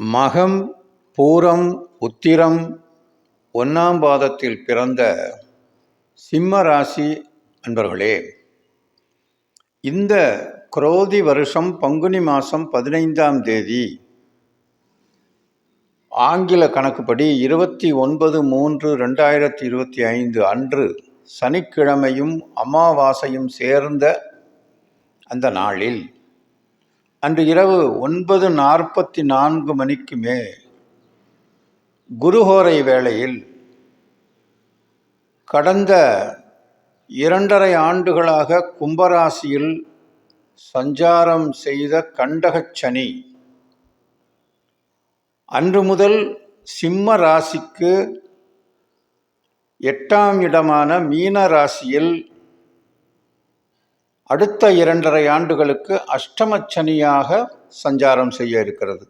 மகம் பூரம் உத்திரம் ஒன்றாம் பாதத்தில் பிறந்த சிம்ம ராசி அன்பர்களே இந்த குரோதி வருஷம் பங்குனி மாதம் பதினைந்தாம் தேதி ஆங்கில கணக்குப்படி இருபத்தி ஒன்பது மூன்று ரெண்டாயிரத்தி இருபத்தி ஐந்து அன்று சனிக்கிழமையும் அமாவாசையும் சேர்ந்த அந்த நாளில் அன்று இரவு ஒன்பது நாற்பத்தி நான்கு மணிக்குமே குருஹோரை வேளையில் கடந்த இரண்டரை ஆண்டுகளாக கும்பராசியில் சஞ்சாரம் செய்த கண்டகச் சனி அன்று முதல் சிம்ம ராசிக்கு எட்டாம் இடமான மீன ராசியில் அடுத்த இரண்டரை ஆண்டுகளுக்கு அஷ்டமச்சனியாக சஞ்சாரம் செய்ய இருக்கிறது.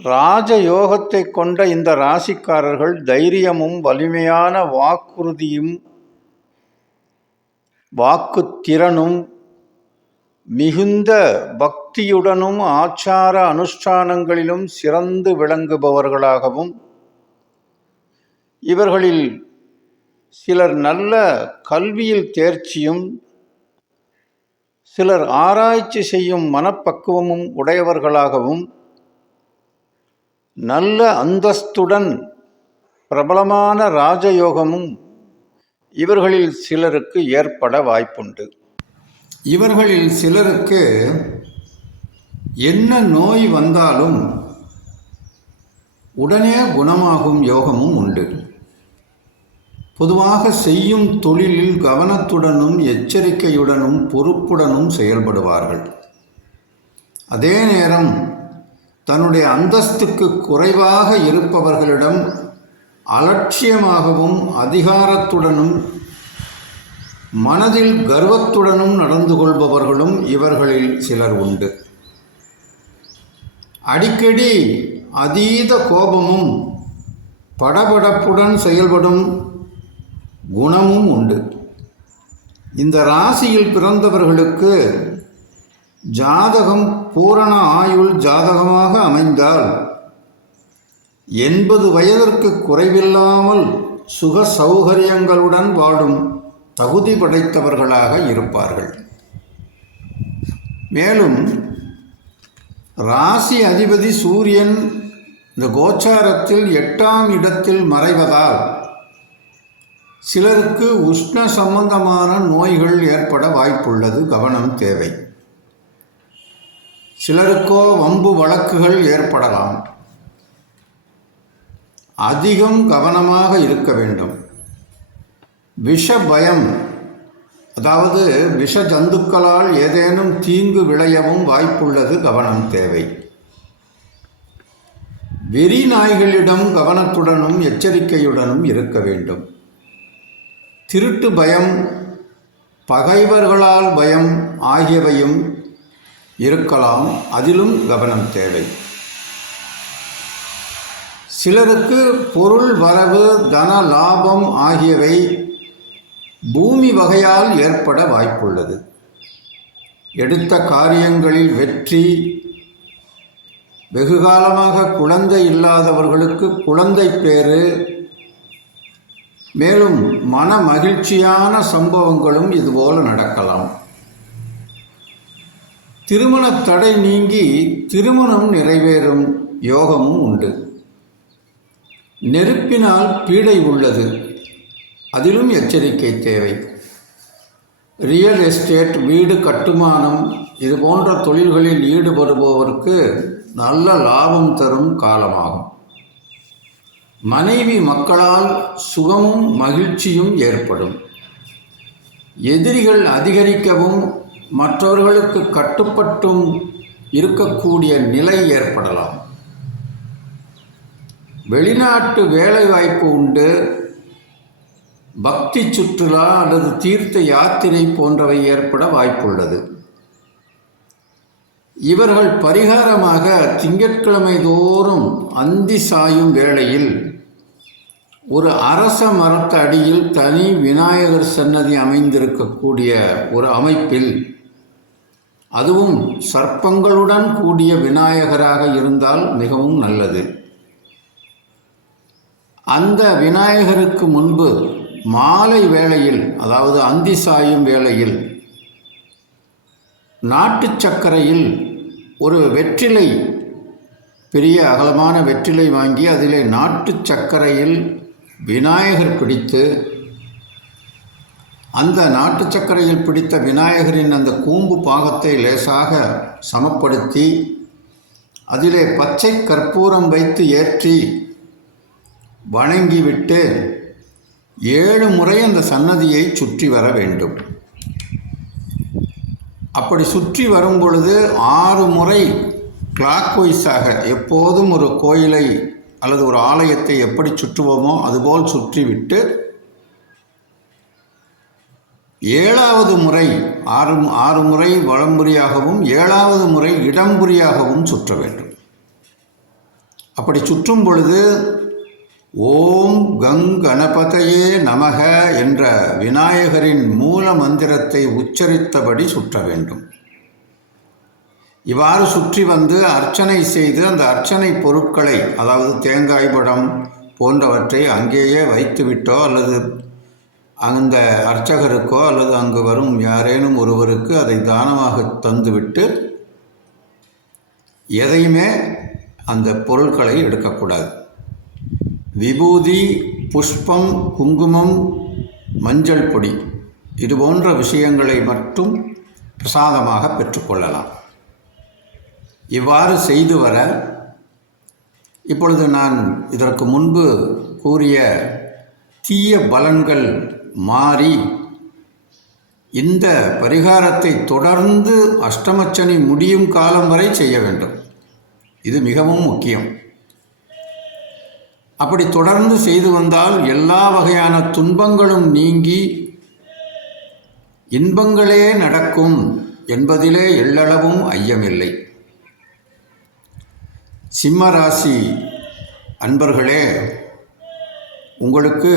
ராஜயோகத்தை கொண்ட இந்த ராசிக்காரர்கள் தைரியமும் வலிமையான வாக்குறுதியும் வாக்குத்திறனும் மிகுந்த பக்தியுடனும் ஆச்சார அனுஷ்டானங்களிலும் சிறந்து விளங்குபவர்களாகவும் இவர்களில் சிலர் நல்ல கல்வியில் தேர்ச்சியும் சிலர் ஆராய்ச்சி செய்யும் மனப்பக்குவமும் உடையவர்களாகவும் நல்ல அந்தஸ்துடன் பிரபலமான ராஜயோகமும் இவர்களில் சிலருக்கு ஏற்பட வாய்ப்புண்டு. இவர்களில் சிலருக்கு என்ன நோய் வந்தாலும் உடனே குணமாகும் யோகமும் உண்டு. பொதுவாக செய்யும் தொழிலில் கவனத்துடனும் எச்சரிக்கையுடனும் பொறுப்புடனும் செயல்படுவார்கள். அதே நேரம் தன்னுடைய அந்தஸ்துக்கு குறைவாக இருப்பவர்களிடம் அலட்சியமாகவும் அதிகாரத்துடனும் மனதில் கர்வத்துடனும் நடந்து கொள்பவர்களும் இவர்களில் சிலர் உண்டு. அடிக்கடி அதீத கோபமும் படபடப்புடன் செயல்படும் குணமும் உண்டு. இந்த ராசியில் பிறந்தவர்களுக்கு ஜாதகம் பூரண ஆயுள் ஜாதகமாக அமைந்தால் எண்பது வயதிற்கு குறைவில்லாமல் சுக சௌகரியங்களுடன் வாடும் தகுதி படைத்தவர்களாக இருப்பார்கள். மேலும் ராசி அதிபதி சூரியன் இந்த கோச்சாரத்தில் எட்டாம் இடத்தில் மறைவதால் சிலருக்கு உஷ்ண சம்பந்தமான நோய்கள் ஏற்பட வாய்ப்புள்ளது கவனம் தேவை. சிலருக்கோ வம்பு வழக்குகள் ஏற்படலாம். அதிகம் கவனமாக இருக்க வேண்டும். விஷ பயம் அதாவது விஷ ஜந்துக்களால் ஏதேனும் தீங்கு விளையவும் வாய்ப்புள்ளது கவனம் தேவை. வெறி நாய்களிடம் கவனத்துடனும் எச்சரிக்கையுடனும் இருக்க வேண்டும். திருட்டு பயம் பகைவர்களால் பயம் ஆகியவையும் இருக்கலாம். அதிலும் கவனம் தேவை. சிலருக்கு பொருள் வரவு தன லாபம் ஆகியவை பூமி வகையால் ஏற்பட வாய்ப்புள்ளது. எடுத்த காரியங்களில் வெற்றி வெகு காலமாக குழந்தை இல்லாதவர்களுக்கு குழந்தை பேறு மேலும் மன மகிழ்ச்சியான சம்பவங்களும் இதுபோல நடக்கலாம். திருமண தடை நீங்கி திருமணம் நிறைவேறும் யோகமும் உண்டு. நெருப்பினால் பீடை உள்ளது. அதிலும் எச்சரிக்கை தேவை. ரியல் எஸ்டேட் வீடு கட்டுமானம் இது போன்ற தொழில்களில் ஈடுபடுபவருக்கு நல்ல லாபம் தரும் காலமாகும். மனைவி மக்களால் சுகமும் மகிழ்ச்சியும் ஏற்படும். எதிரிகள் அதிகரிக்கவும் மற்றவர்களுக்கு கட்டுப்பட்டும் இருக்கக்கூடிய நிலை ஏற்படலாம். வெளிநாட்டு வேலைவாய்ப்பு உண்டு. பக்தி சுற்றுலா அல்லது தீர்த்த யாத்திரை போன்றவை ஏற்பட வாய்ப்புள்ளது. இவர்கள் பரிகாரமாக திங்கட்கிழமை தோறும் அந்தி சாயும் வேளையில் ஒரு அரச மரத்தடியில் தனி விநாயகர் சன்னதி அமைந்திருக்கக்கூடிய ஒரு அமைப்பில் அதுவும் சர்ப்பங்களுடன் கூடிய விநாயகராக இருந்தால் மிகவும் நல்லது. அந்த விநாயகருக்கு முன்பு மாலை வேளையில் அதாவது அந்தி சாயும் வேளையில் நாட்டு சர்க்கரையில் ஒரு வெற்றிலை பெரிய அகலமான வெற்றிலை வாங்கி அதிலே நாட்டு சர்க்கரையில் விநாயகர் பிடித்து அந்த நாட்டு சர்க்கரையில் பிடித்த விநாயகரின் அந்த கூம்பு பாகத்தை லேசாக சமப்படுத்தி அதிலே பச்சை கற்பூரம் வைத்து ஏற்றி வணங்கிவிட்டு ஏழு முறை அந்த சன்னதியை சுற்றி வர வேண்டும். அப்படி சுற்றி வரும் பொழுது ஆறு முறை கிளாக் வைஸாக எப்போதும் ஒரு கோயிலை அல்லது ஒரு ஆலயத்தை எப்படி சுற்றுவோமோ அதுபோல் சுற்றிவிட்டு ஏழாவது முறை ஆறு ஆறு முறை வளம்புரியாகவும் ஏழாவது முறை இடம்புரியாகவும் சுற்ற வேண்டும். அப்படி சுற்றும் பொழுது ஓம் கங் கணபதையே நமக என்ற விநாயகரின் மூல மந்திரத்தை உச்சரித்தபடி சுற்ற வேண்டும். இவ்வாறு சுற்றி வந்து அர்ச்சனை செய்து அந்த அர்ச்சனை பொருட்களை அதாவது தேங்காய் படம் போன்றவற்றை அங்கேயே வைத்துவிட்டோ அல்லது அந்த அர்ச்சகருக்கோ அல்லது அங்கு வரும் யாரேனும் ஒருவருக்கு அதை தானமாக தந்துவிட்டு எதையுமே அந்த பொருட்களை எடுக்கக்கூடாது. விபூதி புஷ்பம் குங்குமம் மஞ்சள் பொடி இது போன்ற விஷயங்களை மட்டும் பிரசாதமாக பெற்றுக்கொள்ளலாம் இவ்வாறு செய்து வர இப்பொழுது நான் இதற்கு முன்பு கூறிய தீய பலன்கள் மாறி இந்த பரிகாரத்தை தொடர்ந்து அஷ்டமச்சனி முடியும் காலம் வரை செய்ய வேண்டும். இது மிகவும் முக்கியம். அப்படி தொடர்ந்து செய்து வந்தால் எல்லா வகையான துன்பங்களும் நீங்கி இன்பங்களே நடக்கும் என்பதிலே எள்ளளவும் ஐயமில்லை. சிம்ம ராசி அன்பர்களே உங்களுக்கு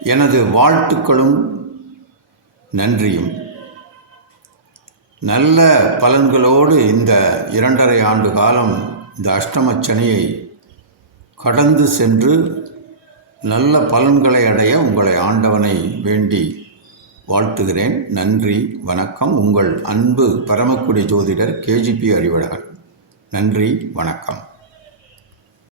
எனது வாழ்த்துக்களும் நன்றியும். நல்ல பலன்களோடு இந்த இரண்டரை ஆண்டு காலம் இந்த அஷ்டமச்சனியை கடந்து சென்று நல்ல பலன்களை அடைய உங்களை ஆண்டவனை வேண்டி வாழ்த்துகிறேன். நன்றி வணக்கம். உங்கள் அன்பு பரமக்குடி ஜோதிடர் கேஜிபி அறிவழகன். நன்றி வணக்கம்.